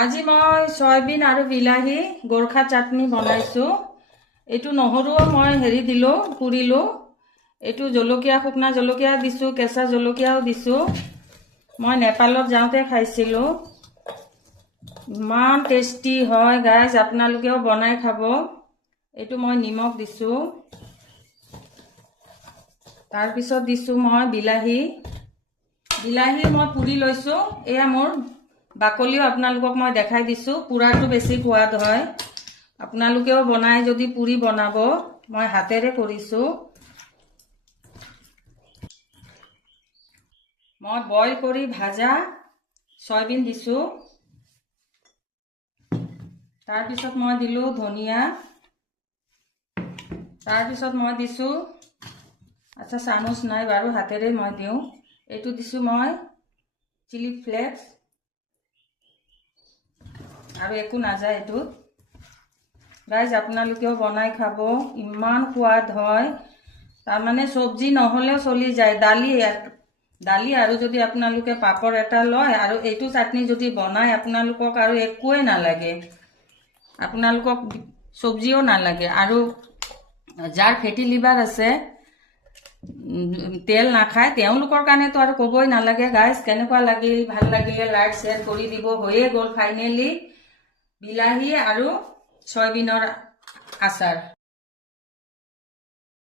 আজি মই সয়াবিন আৰু বিলাহী গোৰখা চাটনি বনাইছো। এইটো নহৰুও মই দিলো পুৰিলো। এইটো জলকীয়া শুকনা জলকীয়া দিছো, কেঁচা জলকীয়াও দিছো। মই নেপালত যাওঁতে খাইছিলো। ইমান টেষ্টি হয় গাইজ, আপোনালোকেও বনাই খাব। এইটো মই নিমখ দিছো। তাৰপিছত দিছো মই বিলাহী মই পুৰি লৈছো। এয়া মোৰ বাকলিও আপোনালোকক মই দেখাই দিছো। পুৰাটো বেছি সোৱাদ হয়। আপোনালোকেও বনাই যদি পুৰি বনাব, মই হাতেৰে কৰিছো। মই বইল কৰি ভাজা সয়াবিন দিছো। তাৰপিছত মই দিলো ধনিয়া। তাৰপিছত মই দিছো, আচ্ছা চামুচ নাই বাৰু, হাতেৰে মই দিওঁ। এইটো দিছো মই চিলি ফ্লেক্স, আৰু একো নাযায় এইটোত। গাইজ আপোনালোকেও বনাই খাব, ইমান সোৱাদ হয়। তাৰমানে চব্জি নহলেও চলি যায়। দালি আৰু যদি আপোনালোকে পাপড় এটা লয় আৰু এইটো চাটনি যদি বনায়, আপোনালোকক আৰু একোৱে নালাগে। আপোনালোকক চব্জিও নালাগে। আৰু যাৰ ফেটি লিভাৰ আছে, তেল নাখায়, তেওঁলোকৰ কাৰণেতো আৰু ক'বই নালাগে। গাইজ কেনেকুৱা লাগিল, ভাল লাগিলে লাইক শ্বেয়াৰ কৰি দিব। হৈয়ে গ'ল ফাইনেলি বিলাহী আৰু সয়াবিনৰ আচাৰ।